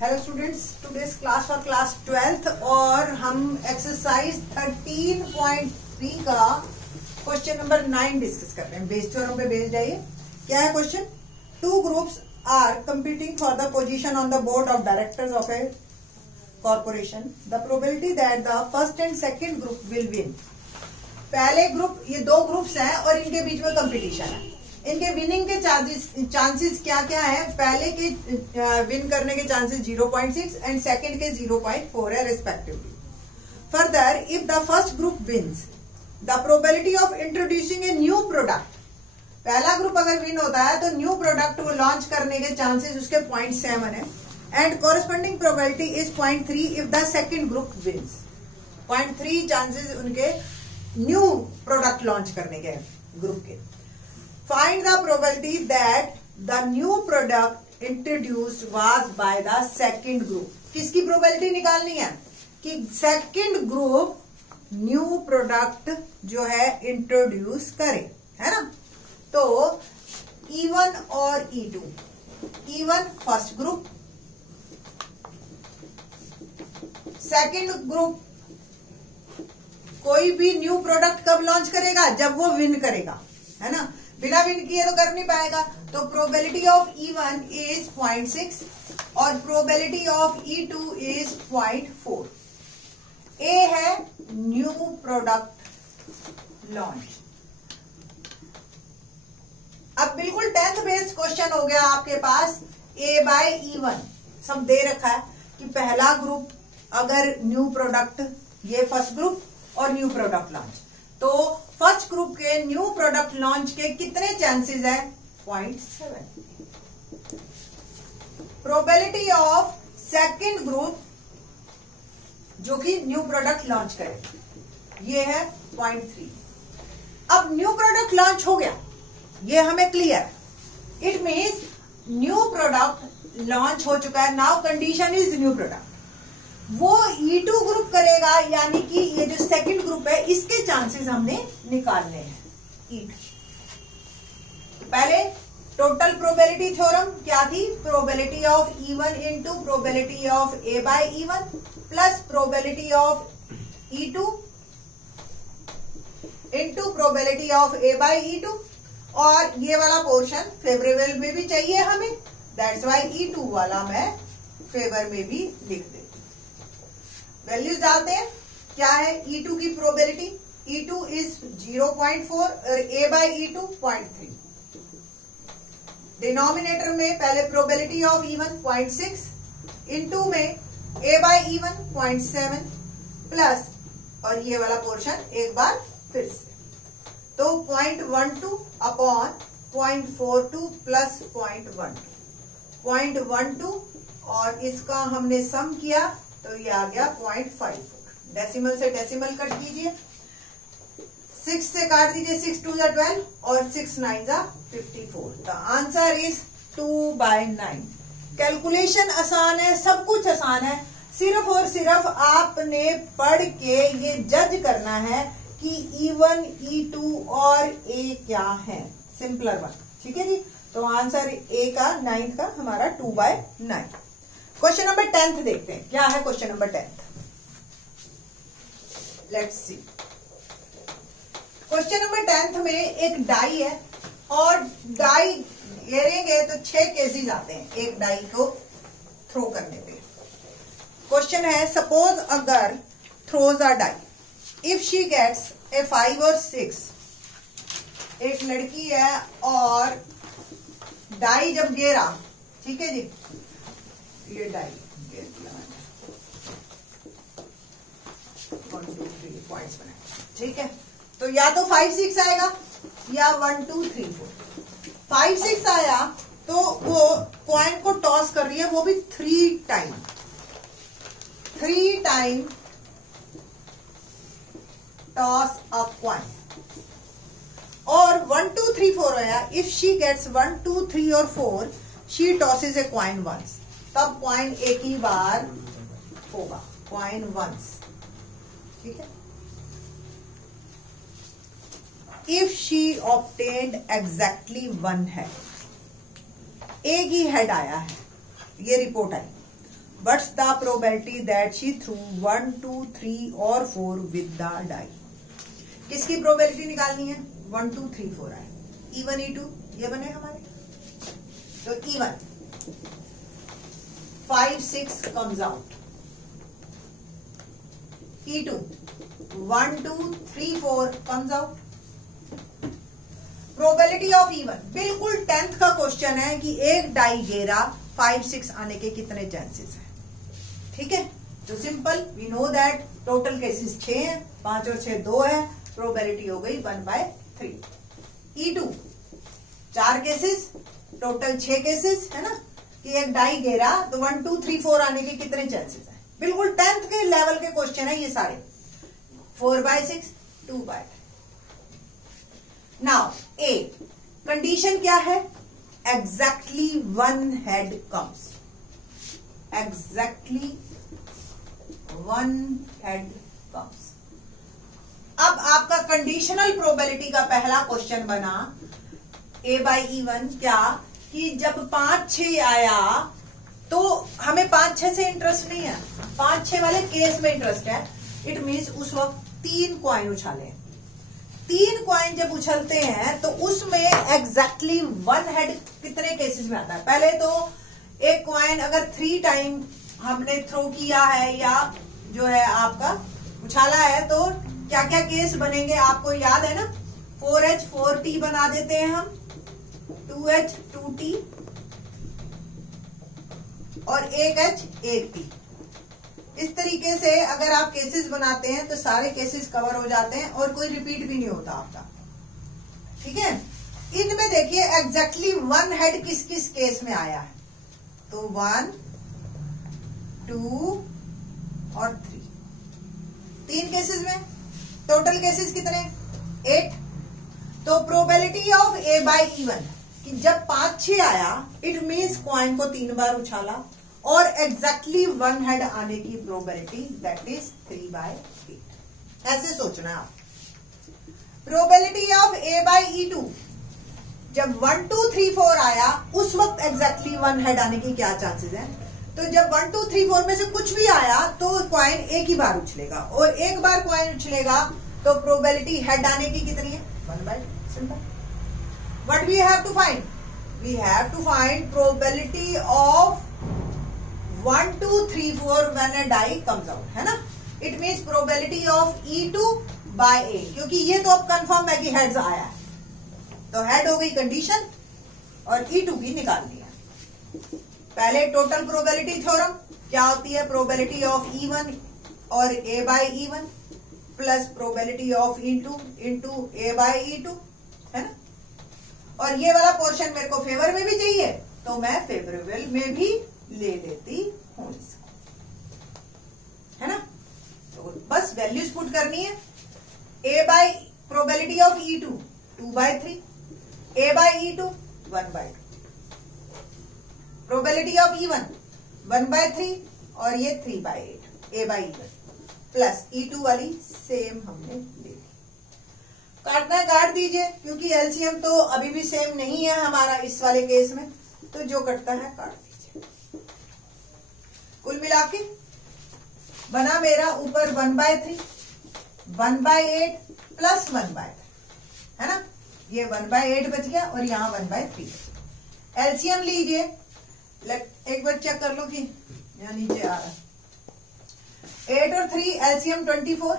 Hello students, today's class for class 12th और हम exercise 13.3 का क्वेश्चन नंबर 9 डिस्कस कर रहे हैं। बेस थ्योरम पे बेस्ड है ये। क्या है question? Two groups are competing for the position on the board of directors of a corporation. The probability that the first and second group will win. पहले group, ये दो ग्रुप्स हैं और इनके बीच में कंपटीशन है। इनके विनिंग के चांसेस क्या क्या है? पहले के विन करने के चांसेस 0.6 एंड सेकंड के 0.4 है respectively. Further, if the first group wins, the probability of introducing a new product, पहला ग्रुप अगर विन होता है तो न्यू प्रोडक्ट को लॉन्च करने के चांसेस उसके 0.7 है and corresponding probability is 0.3 if the second group wins. 0.3 chances उनके न्यू प्रोडक्ट लॉन्च करने के ग्रुप के। Find the probability that the new product introduced was by the second group. किसकी प्रोबेबिलिटी निकालनी है? कि सेकंड ग्रुप न्यू प्रोडक्ट जो है इंट्रोड्यूस करे, है ना? तो E1 और E2, E1 first group, second group कोई भी न्यू प्रोडक्ट कब लॉन्च करेगा? जब वो विन करेगा, है ना? बिना विन किए तो कर नहीं पाएगा। तो प्रोबेबिलिटी ऑफ E1 इज 0.6 और प्रोबेबिलिटी ऑफ E2 इज 0.4। ए है न्यू प्रोडक्ट लॉन्च। अब बिल्कुल 10th बेस्ड क्वेश्चन हो गया आपके पास। A बाय E1 सब दे रखा है कि पहला ग्रुप अगर न्यू प्रोडक्ट, ये फर्स्ट ग्रुप और न्यू प्रोडक्ट लॉन्च, तो फर्स्ट ग्रुप के न्यू प्रोडक्ट लॉन्च के कितने चांसेस है? 0.7। प्रोबेबिलिटी ऑफ सेकंड ग्रुप जो कि न्यू प्रोडक्ट लॉन्च करे, ये है 0.3। अब न्यू प्रोडक्ट लॉन्च हो गया, ये हमें clear. It means new product launch हो चुका है। Now condition is new product. वो E2 ग्रुप करेगा, यानी कि ये जो सेकंड ग्रुप है इसके चांसेस हमने निकालने हैं। E2 पहले टोटल प्रोबेबिलिटी थ्योरम क्या थी? Probability of E1 into probability of A by E1 plus probability of E2 into probability of A by E2। और ये वाला पोर्शन फेवरेबल में भी चाहिए हमें, दैट्स वाई E2 वाला मैं फेवर में भी लिख देती। वैल्यूज डालते हैं। क्या है E2 की प्रोबेबिलिटी? E2 इज 0.4 और A बाय E2 0.3। डिनोमिनेटर में पहले प्रोबेबिलिटी ऑफ E1 0.6 इंटू में A बाय E1 0.7 प्लस, और ये वाला पोर्शन एक बार फिर से, तो 0.12 अपॉन 0.42 प्लस 0.12 और इसका हमने सम किया तो ये आ गया 0.54। डेसिमल से डेसिमल कट कीजिए, 6 से काट दीजिए, 6 2 जा 12 और 6 9 जा 54। The answer is 2 by 9। Calculation आसान है, सब कुछ आसान है। सिर्फ और सिर्फ आपने पढ़ के ये जज करना है कि E1, E2 और A क्या है। सिंपलर वन, ठीक है जी। तो आंसर A का 9th का हमारा 2 बाय 9। क्वेश्चन नंबर 10th देखते हैं। क्या है question number 10th? Let's see. Question number 10th में एक डाई है और डाई घेरेंगे तो 6 केसेस आते हैं एक डाई को थ्रो करने पे। क्वेश्चन है, suppose a girl throws a die, if she gets a 5 और 6। एक लड़की है और डाई जब घेरा, ठीक है जी, ये डाई घेर दिया मैंने, 1 2 3 पॉइंट्स बनाए, ठीक है। तो या तो 5 6 आएगा या 1 2 3 4। 5 6 आया तो वो कॉइन को टॉस कर रही है, वो भी 3 टाइम टॉस अ कॉइन। और 1 2 3 4 आया, इफ शी गेट्स 1 2 3 और 4 she tosses a coin once, तब कॉइन एक ही बार होगा, कॉइन वंस, ठीक है। If she obtained exactly 1 head, एक ही हेड आया है, ये रिपोर्ट आई, what's the probability that she threw 1 2 3 और 4 विद द डाई। किसकी प्रोबेबिलिटी निकालनी है? 1 2 3 4 आए, E1 E2 ये बने हमारे। तो E1 5 6 comes out, E2 1 2 3 4 comes out। Probability of E1 बिल्कुल 10th का क्वेश्चन है कि एक डाई घेरा 5 6 आने के कितने चांसेस हैं। ठीक है, तो simple we know that total cases 6 हैं, 5 और 6 2 है, प्रोबेबिलिटी हो गई 1/3। E2 4 केसेस, टोटल 6 केसेस है ना, कि एक डाई घेरा तो 1 2 3 4 आने के कितने चांसेस हैं। बिल्कुल 10th के लेवल के क्वेश्चन है ये सारे। 4/6 2/3। नाउ ए कंडीशन क्या है? Exactly 1 head comes, exactly 1 head comes. अब आपका कंडीशनल प्रोबेबिलिटी का पहला क्वेश्चन बना A/E1 क्या कि जब 5 6 आया तो हमें 5 6 से इंटरेस्ट नहीं है, 5 6 वाले केस में इंटरेस्ट है। इट मीन्स उस वक्त 3 कॉइन उछाले। 3 कॉइन जब उछलते हैं तो उसमें एग्जैक्टली 1 हेड कितने केसेस में आता है? पहले तो एक कॉइन अगर 3 टाइम हमने थ्रो किया है या जो है आपका उछाला है तो क्या क्या केस बनेंगे आपको याद है ना? 4H 4T बना देते हैं हम, 2H 2T और 1H 1T। इस तरीके से अगर आप केसेस बनाते हैं तो सारे केसेस कवर हो जाते हैं और कोई रिपीट भी नहीं होता आपका। ठीक है, इनमें देखिए एग्जैक्टली 1 हेड किस किस केस में आया है? तो 1 2 और 3 केसेस में। टोटल केसेस कितने? 8। तो प्रोबेबिलिटी ऑफ A/E1 कि जब 5 6 आया इट मीन्स कॉइन को 3 बार उछाला और एग्जैक्टली 1 हेड आने की प्रोबेबिलिटी दैट इज 3/8। ऐसे सोचना है आप। प्रोबेबिलिटी ऑफ A/E2 जब 1 2 3 4 आया उस वक्त एग्जैक्टली 1 हेड आने की क्या चांसेस हैं? तो जब 1 2 3 4 में से कुछ भी आया तो कॉइन एक ही बार उछलेगा और एक बार कॉइन उछलेगा तो प्रोबेबिलिटी हेड आने की कितनी है? 1/2। Simple. What we have to find? We have to find probability of 1 2 3 4 when a die comes out, है ना। It means probability of E2/A, क्योंकि ये तो अब कंफर्म है कि हेड्स आया है, तो हेड हो गई कंडीशन और E2 की निकाल दिया। पहले टोटल प्रोबेबिलिटी थ्योरम क्या होती है? प्रोबेबिलिटी ऑफ E1 और A/E1 plus probability of E2 into A/E2, है ना। और ये वाला पोर्शन मेरे को फेवर में भी चाहिए तो मैं फेवरेबल में भी ले लेती हूं इसको, है ना। तो बस वैल्यूज पुट करनी है। Probability of E2 2/3, A/E2 1/2, probability of E1 1/3 और ये 3/8 A/E1 प्लस E2 वाली सेम हमने ले ली। काटना है काट दीजिए, क्योंकि एलसीएम तो अभी भी सेम नहीं है हमारा इस वाले केस में, तो जो कटता है काट दीजिए। कुल मिला के बना मेरा ऊपर 1/3 1/8 प्लस 1/3, है ना। ये 1/8 बच गया और यहाँ 1/3। एलसीएम लीजिए, एक बार चेक कर लो कि यहाँ नीचे आ रहा है। 8 और 3 LCM 24,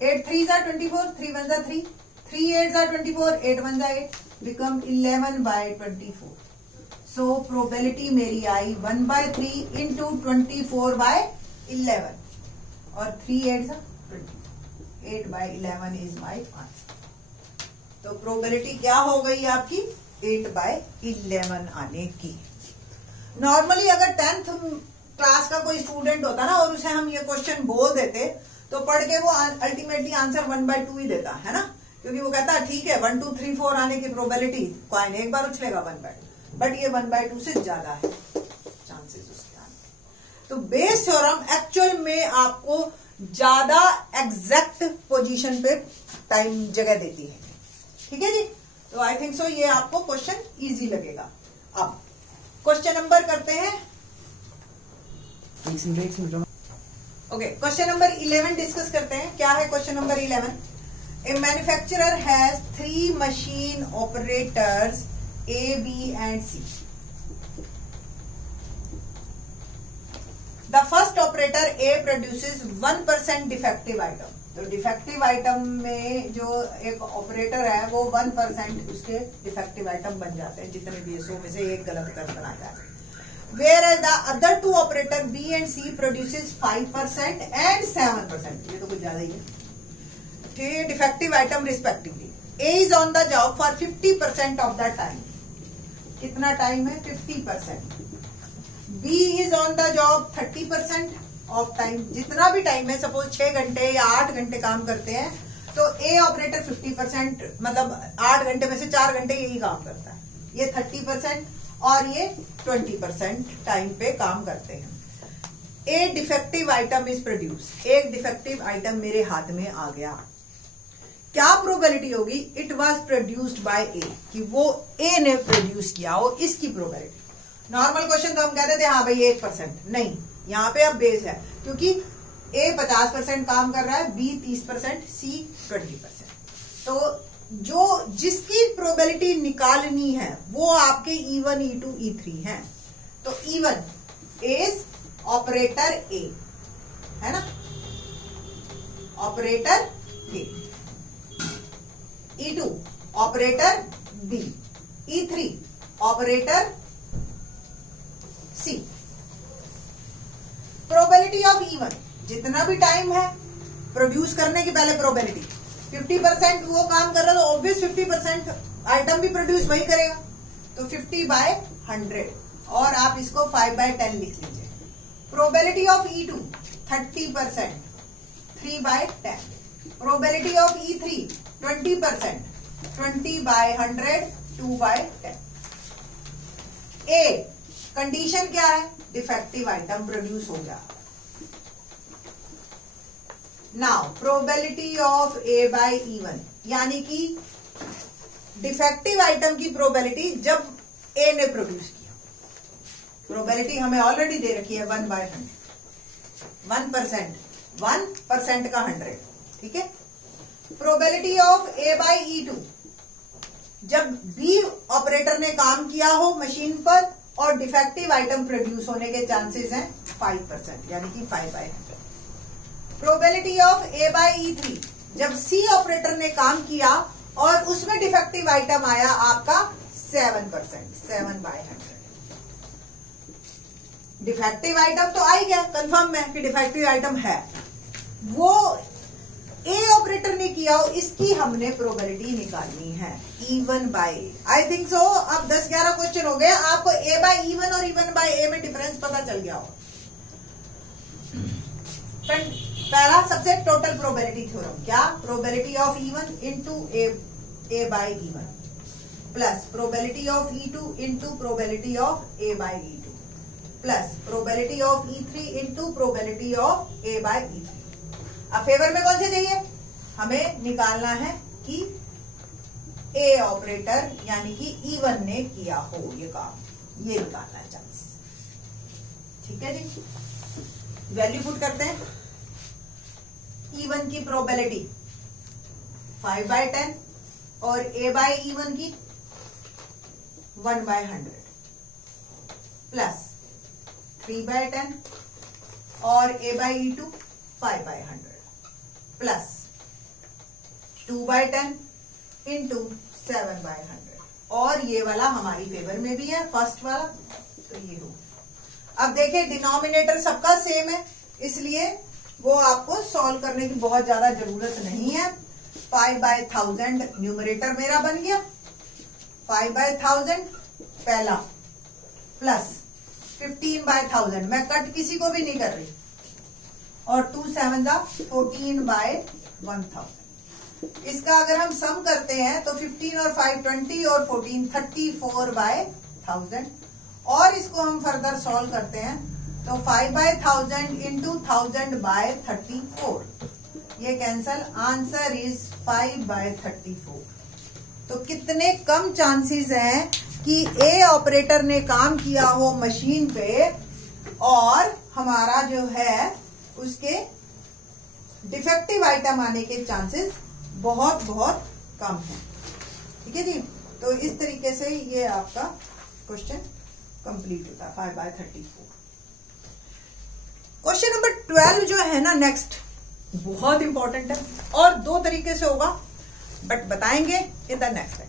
8 3s are 24, 3 1s are 3, 3 8s are 24, 8 1s are 8, become 11/24। So probability मेरी आई 1/3 इंटू 24/11 और 3 8s are 20, 8/11 is my answer. तो प्रोबेबिलिटी क्या हो गई आपकी? 8/11 आने की। नॉर्मली अगर 10th क्लास का कोई स्टूडेंट होता ना और उसे हम ये क्वेश्चन बोल देते तो पढ़ के वो अल्टीमेटली आंसर 1/2 ही देता, है ना, क्योंकि वो कहता है ठीक है 1 2 3 4 आने की प्रोबेबिलिटी, कॉइन एक बार उछलेगा 1/2, बट ये 1/2 से ज्यादा है चांसेस उसके आने। तो बेस थ्योरम एक्चुअल में आपको ज्यादा एग्जैक्ट पोजीशन पे टाइम जगह देती है। ठीक है जी, तो आई थिंक सो ये आपको क्वेश्चन इजी लगेगा। अब क्वेश्चन नंबर करते हैं ओके, क्वेश्चन नंबर 11 डिस्कस करते हैं। क्या है question number 11? A manufacturer has 3 machine operators A, B and C. The first operator A produces 1% defective item. तो डिफेक्टिव आइटम में जो एक ऑपरेटर है वो 1% उसके डिफेक्टिव आइटम बन जाते हैं, जितने भी 100 में से एक गलत कर बना जाए। Whereas the other 2 operator B and C produces 5% and 7%. ये तो कुछ ज्यादा ही है। ठीक, defective item respectively. A is on the job for 50% of the time. कितना टाइम है? 50%. B is on the job 30% of time. जितना भी टाइम है, सपोज 6 घंटे या 8 घंटे काम करते हैं, तो ए ऑपरेटर 50%, मतलब 8 घंटे में से 4 घंटे यही काम करता है। ये 30% और ये 20% टाइम पे काम करते हैं। ए डिफेक्टिव आइटम इज प्रोड्यूस। एक डिफेक्टिव आइटम मेरे हाथ में आ गया। क्या प्रोबेबिलिटी होगी? इट वॉज प्रोड्यूस्ड बाय ए, कि वो ए ने प्रोड्यूस किया हो, इसकी प्रोबेबिलिटी। नॉर्मल क्वेश्चन तो हम कहते थे हाँ भाई 1%, नहीं, यहाँ पे अब बेस है, क्योंकि ए 50% काम कर रहा है, बी 30%, सी 20%। तो जो जिसकी प्रोबेबिलिटी निकालनी है वो आपके E1, E2, E3 हैं। तो E1 इज ऑपरेटर ए, है ना, operator A. E2 operator B. E3 operator C. Probability of E1, जितना भी टाइम है प्रोड्यूस करने की पहले प्रोबेबिलिटी 50% वो काम कर रहा है, तो ऑब्वियस 50% आइटम भी प्रोड्यूस वही करेगा, तो 50/100, और आप इसको 5/10 लिख लीजिए। Probability of E2 30%, 3/10। Probability of E3 20%, 20/100, 2/10। A condition क्या है? डिफेक्टिव आइटम प्रोड्यूस हो गया। Now probability of A by E1, यानी कि डिफेक्टिव आइटम की प्रोबेबिलिटी जब ए ने प्रोड्यूस किया। प्रोबेबिलिटी हमें ऑलरेडी दे रखी है 1/100, 1% का 100, ठीक है। Probability of A by E2, जब बी ऑपरेटर ने काम किया हो मशीन पर और डिफेक्टिव आइटम प्रोड्यूस होने के चांसेस हैं 5%, यानी कि 5/100। Probability of A by E3, जब सी ऑपरेटर ने काम किया और उसमें डिफेक्टिव आइटम आया आपका 7%, 7/100। डिफेक्टिव आइटम तो आ ही गया, कंफर्म है कि डिफेक्टिव आइटम है, वो ए ऑपरेटर ने किया हो, इसकी हमने प्रोबेबिलिटी निकालनी है E1 bye A. I think so अब 10-11 क्वेश्चन हो गए, आपको ए बाय E1 और E1 बाय ए में डिफरेंस पता चल गया हो। पहला सबसे टोटल प्रोबेबिलिटी थ्योरम, क्या? Probability of E1 into A by E1 plus probability of E2 into probability of A by E2 plus probability of E3 into probability of A by E3। अब favour में कौन से चाहिए? हमें निकालना है कि ए ऑपरेटर यानी कि E1 ने किया हो ये काम, ये निकालना है चांस। ठीक है जी, वैल्यू पुट करते हैं। E1 की प्रोबेबिलिटी 5/10 और ए बाय E1 की 1/100 प्लस 3/10 और ए बाय E2 5/100 प्लस 2/10 इंटू 7/100, और ये वाला हमारी फेवर में भी है फर्स्ट वाला, तो ये हो। अब देखिए डिनोमिनेटर सबका सेम है, इसलिए वो आपको सॉल्व करने की बहुत ज्यादा जरूरत नहीं है। 5/1000 न्यूमरेटर मेरा बन गया, 5/1000 पहला प्लस 15/1000, मैं कट किसी को भी नहीं कर रही, और 2 7 14/1000। इसका अगर हम सम करते हैं तो 15 और 5 20 और 14 34/1000, और इसको हम फर्दर सॉल्व करते हैं तो 5/1000 इंटू 1000/34, ये कैंसल, आंसर इज 5/34। तो कितने कम चांसेस हैं कि ए ऑपरेटर ने काम किया हो मशीन पे और हमारा जो है उसके डिफेक्टिव आइटम आने के चांसेस बहुत बहुत कम है। ठीक है जी, तो इस तरीके से ये आपका क्वेश्चन कंप्लीट होता है 5/34। क्वेश्चन नंबर 12 जो है ना नेक्स्ट, बहुत इंपॉर्टेंट है और 2 तरीके से होगा, बट बताएंगे इन द नेक्स्ट।